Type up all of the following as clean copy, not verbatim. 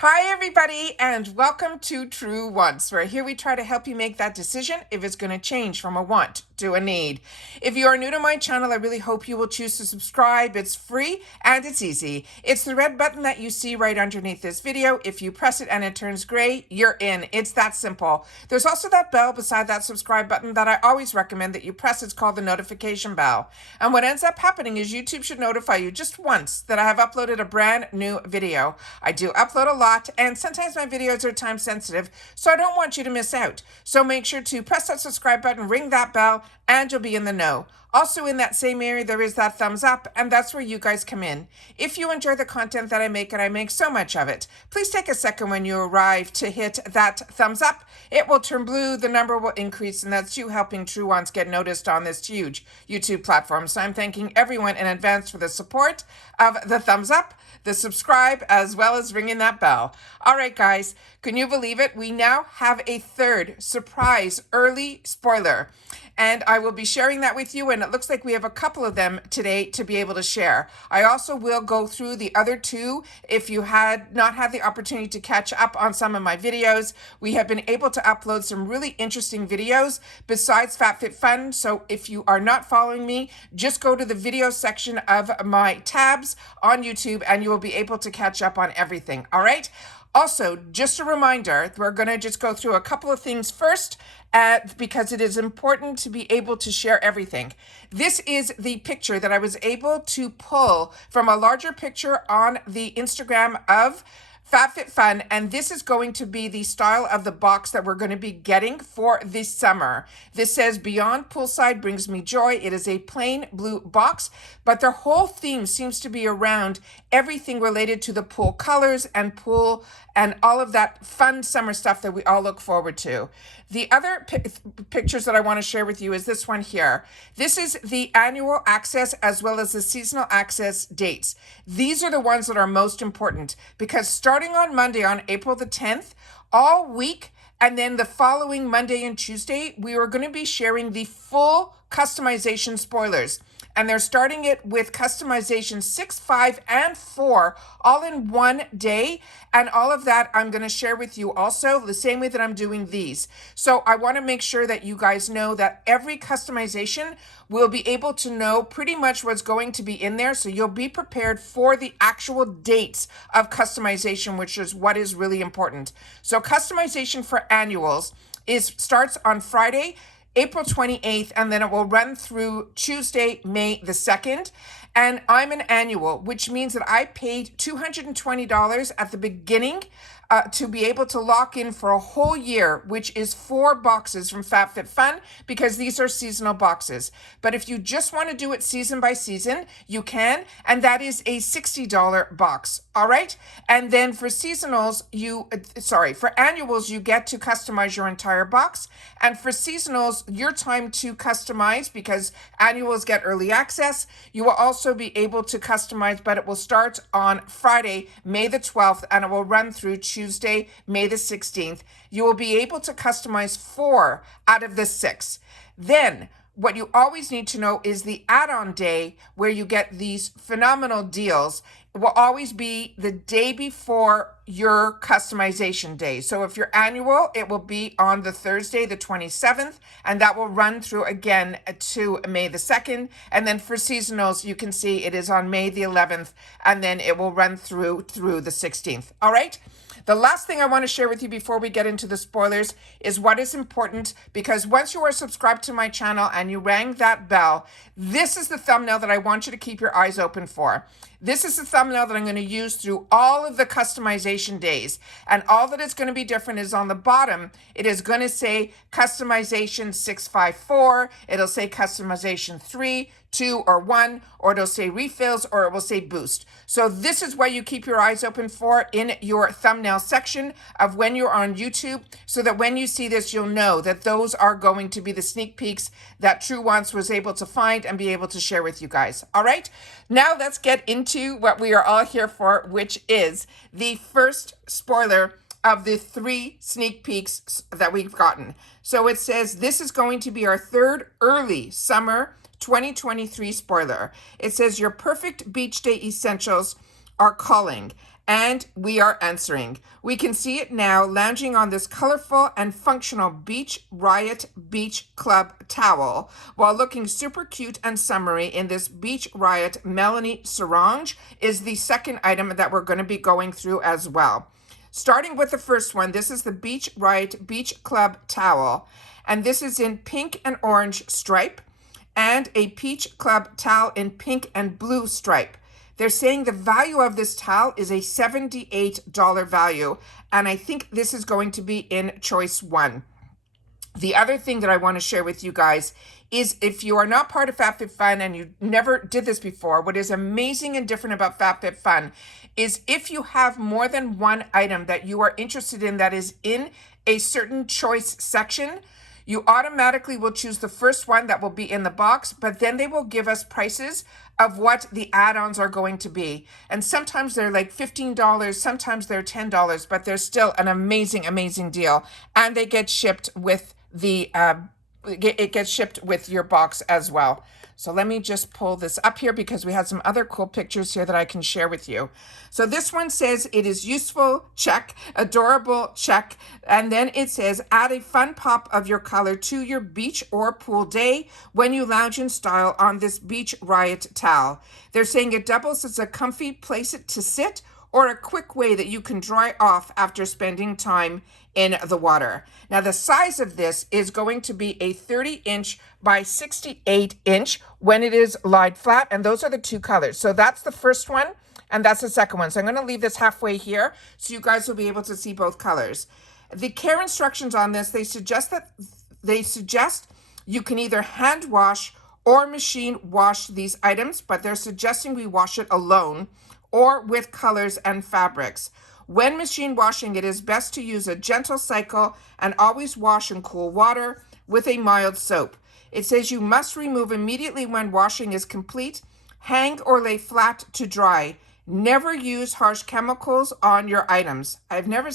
Hi, everybody, and welcome to True Wants, where here we try to help you make that decision if it's going to change from a want to a need. If you are new to my channel, I really hope you will choose to subscribe. It's free and it's easy. It's the red button that you see right underneath this video. If you press it and it turns gray, you're in. It's that simple. There's also that bell beside that subscribe button that I always recommend that you press. It's called the notification bell. And what ends up happening is YouTube should notify you just once that I have uploaded a brand new video. I do upload a lot, and sometimes my videos are time sensitive, so I don't want you to miss out. So make sure to press that subscribe button, ring that bell, and you'll be in the know. Also in that same area, there is that thumbs up, and that's where you guys come in. If you enjoy the content that I make, and I make so much of it, please take a second when you arrive to hit that thumbs up. It will turn blue, the number will increase, and that's you helping True Ones get noticed on this huge YouTube platform. So I'm thanking everyone in advance for the support of the thumbs up, the subscribe, as well as ringing that bell. All right, guys, can you believe it? We now have a third surprise early spoiler, and I will be sharing that with you, and it looks like we have a couple of them today to be able to share. I also will go through the other two if you had not had the opportunity to catch up on some of my videos. We have been able to upload some really interesting videos besides FabFitFun, so if you are not following me, just go to the video section of my tabs on YouTube and you will be able to catch up on everything, all right? Also, just a reminder, we're going to just go through a couple of things first because it is important to be able to share everything. This is the picture that I was able to pull from a larger picture on the Instagram of FabFitFun, and this is going to be the style of the box that we're going to be getting for this summer. This says, "Beyond Poolside Brings Me Joy." It is a plain blue box, but their whole theme seems to be around everything related to the pool colors and pool and all of that fun summer stuff that we all look forward to. The other pictures that I want to share with you is this one here. This is the annual access as well as the seasonal access dates. These are the ones that are most important because starting on Monday, on April the 10th, all week, and then the following Monday and Tuesday, we are going to be sharing the full customization spoilers. And they're starting it with customization 6, 5, and 4 all in one day. And all of that I'm going to share with you also the same way that I'm doing these. So I want to make sure that you guys know that every customization will be able to know pretty much what's going to be in there. So you'll be prepared for the actual dates of customization, which is what is really important. So customization for annuals starts on Friday, April 28th, and then it will run through Tuesday, May the 2nd. And I'm an annual, which means that I paid $220 at the beginning to be able to lock in for a whole year, which is 4 boxes from FabFitFun, because these are seasonal boxes. But if you just want to do it season by season, you can, and that is a $60 box, all right? And then for seasonals, for annuals, you get to customize your entire box, and for seasonals, your time to customize, because annuals get early access, you will also be able to customize, but it will start on Friday, May the 12th, and it will run through Tuesday, May the 16th. You will be able to customize 4 out of the 6. Then what you always need to know is the add-on day where you get these phenomenal deals will always be the day before your customization day. So if you're annual, it will be on the Thursday, the 27th, and that will run through again to May the 2nd. And then for seasonals, you can see it is on May the 11th, and then it will run through the 16th. All right? The last thing I want to share with you before we get into the spoilers is what is important, because once you are subscribed to my channel and you rang that bell, this is the thumbnail that I want you to keep your eyes open for. This is the thumbnail that I'm going to use through all of the customization days. And all that is going to be different is on the bottom, it is going to say customization 654. It'll say customization 3, 2, or 1, or it'll say refills, or it will say boost. So this is what you keep your eyes open for in your thumbnail section of when you're on YouTube, so that when you see this, you'll know that those are going to be the sneak peeks that True Wants was able to find and be able to share with you guys. All right, now let's get into what we are all here for, which is the first spoiler of the 3 sneak peeks that we've gotten. So it says this is going to be our third early summer 2023 spoiler. It says your perfect beach day essentials are calling. And we are answering. We can see it now lounging on this colorful and functional Beach Riot Beach Club towel while looking super cute and summery in this Beach Riot Melanie Sarange is the second item that we're going to be going through as well. Starting with the first one, this is the Beach Riot Beach Club towel, and this is in pink and orange stripe and a Peach Club towel in pink and blue stripe. They're saying the value of this towel is a $78 value, and I think this is going to be in choice 1. The other thing that I want to share with you guys is if you are not part of FabFitFun and you never did this before, what is amazing and different about FabFitFun is if you have more than one item that you are interested in that is in a certain choice section, you automatically will choose the first one that will be in the box, but then they will give us prices of what the add-ons are going to be. And sometimes they're like $15, sometimes they're $10, but they're still an amazing, amazing deal. And they get shipped with it gets shipped with your box as well. So let me just pull this up here because we have some other cool pictures here that I can share with you. So this one says it is useful, check, adorable, check. And then it says add a fun pop of your color to your beach or pool day when you lounge in style on this Beach Riot towel. They're saying it doubles as a comfy place to sit or a quick way that you can dry off after spending time in the water. Now the size of this is going to be a 30-inch by 68-inch when it is lied flat, and those are the two colors. So that's the first one, and that's the second one. So I'm going to leave this halfway here so you guys will be able to see both colors. The care instructions on this, they suggest you can either hand wash or machine wash these items, but they're suggesting we wash it alone or with colors and fabrics. When machine washing, it is best to use a gentle cycle and always wash in cool water with a mild soap. It says you must remove immediately when washing is complete, hang or lay flat to dry. Never use harsh chemicals on your items. I've never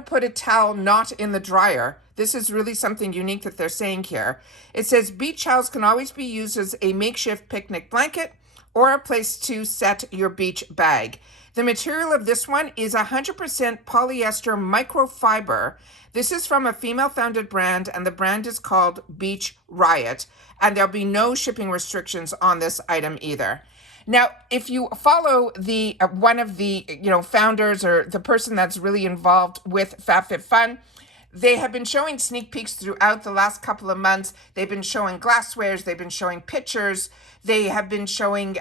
put a towel not in the dryer. This is really something unique that they're saying here. It says beach towels can always be used as a makeshift picnic blanket or a place to set your beach bag. The material of this one is 100% polyester microfiber. This is from a female-founded brand, and the brand is called Beach Riot, and there'll be no shipping restrictions on this item either. Now, if you follow the one of the founders or the person that's really involved with FabFitFun, they have been showing sneak peeks throughout the last couple of months. They've been showing glasswares, they've been showing pictures, they have been showing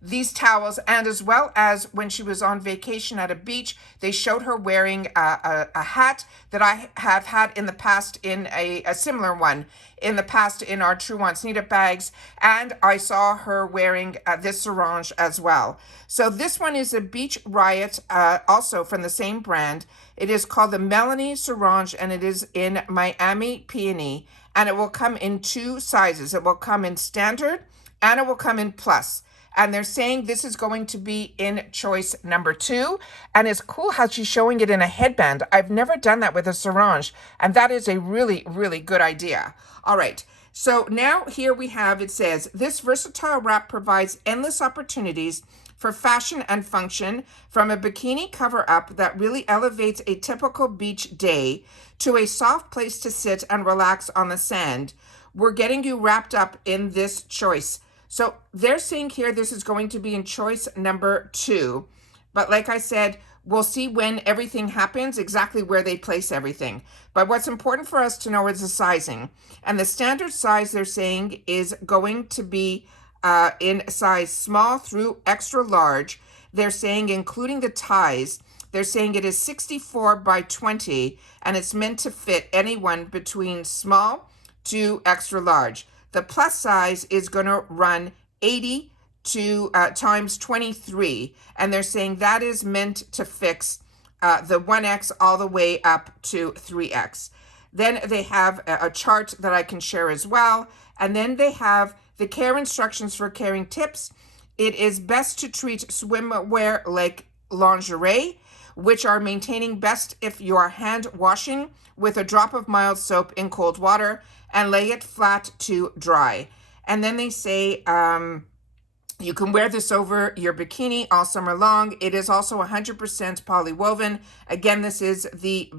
these towels, and as well as when she was on vacation at a beach, they showed her wearing a hat that I have had in the past in a similar one in the past in our True Wants Needed bags, and I saw her wearing this Sarange as well. So this one is a Beach Riot, also from the same brand. It is called the Melanie Sarange, and it is in Miami Peony, and it will come in two sizes. It will come in standard, and it will come in plus. And they're saying this is going to be in choice number 2. And it's cool how she's showing it in a headband. I've never done that with a Sarange, and that is a really, really good idea. All right. So now here we have, it says, this versatile wrap provides endless opportunities for fashion and function, from a bikini cover-up that really elevates a typical beach day to a soft place to sit and relax on the sand. We're getting you wrapped up in this choice. So they're saying here this is going to be in choice number 2. But like I said, we'll see when everything happens, exactly where they place everything. But what's important for us to know is the sizing. And the standard size they're saying is going to be in size small through extra large. They're saying including the ties, they're saying it is 64 by 20, and it's meant to fit anyone between small to extra large. The plus size is going to run 80 to times 23, and they're saying that is meant to fix the 1X all the way up to 3X. Then they have a chart that I can share as well, and then they have the care instructions for caring tips. It is best to treat swimwear like lingerie, which are maintaining best if you are hand washing with a drop of mild soap in cold water and lay it flat to dry. And then they say You can wear this over your bikini all summer long. It is also 100% polywoven. Again, this is the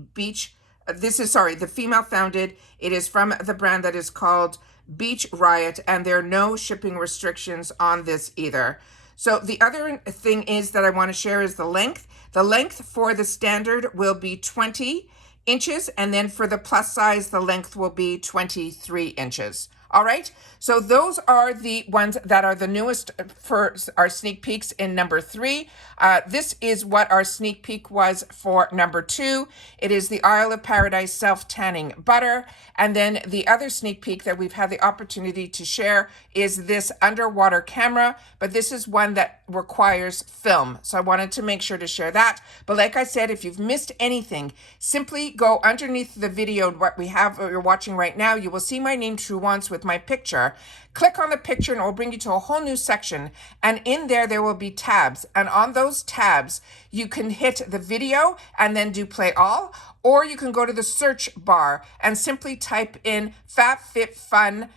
the female founded. It is from the brand that is called Beach Riot, and there are no shipping restrictions on this either. So the other thing is that I want to share is the length. The length for the standard will be 20 inches, and then for the plus size, the length will be 23 inches. All right, so those are the ones that are the newest for our sneak peeks in number 3. This is what our sneak peek was for number 2. It is the Isle of Paradise self-tanning butter. And then the other sneak peek that we've had the opportunity to share is this underwater camera, but this is one that requires film. So I wanted to make sure to share that. But like I said, if you've missed anything, simply go underneath the video, what we have, what you're watching right now. You will see my name, True Wants, with my picture. Click on the picture and it will bring you to a whole new section. And in there will be tabs. And on those tabs, you can hit the video and then do play all, or you can go to the search bar and simply type in FabFitFun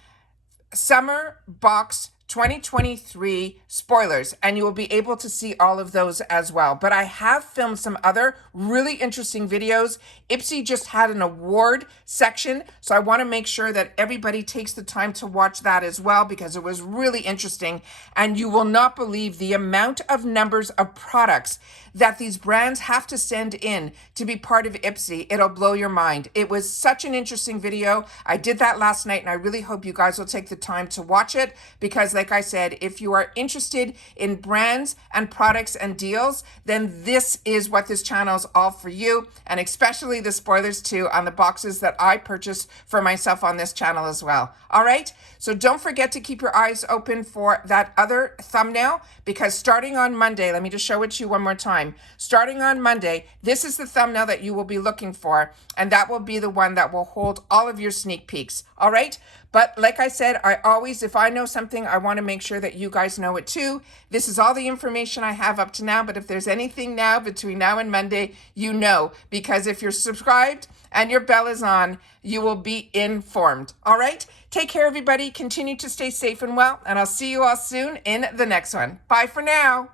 Summer Box 2023 spoilers, and you will be able to see all of those as well. But I have filmed some other really interesting videos. Ipsy just had an award section, so I want to make sure that everybody takes the time to watch that as well, because it was really interesting. And you will not believe the amount of numbers of products that these brands have to send in to be part of Ipsy. It'll blow your mind. It was such an interesting video. I did that last night, and I really hope you guys will take the time to watch it, because like I said, if you are interested in brands and products and deals, then this is what this channel is all for you, and especially the spoilers too on the boxes that I purchased for myself on this channel as well. All right, so don't forget to keep your eyes open for that other thumbnail, because starting on Monday, let me just show it to you one more time. Starting on Monday, this is the thumbnail that you will be looking for, and that will be the one that will hold all of your sneak peeks. All right, but like I said, I always, if I know something, I want to make sure that you guys know it too. This is all the information I have up to now, but if there's anything now between now and Monday, you know, because if you're subscribed and your bell is on, you will be informed. All right, take care, everybody. Continue to stay safe and well, and I'll see you all soon in the next one. Bye for now.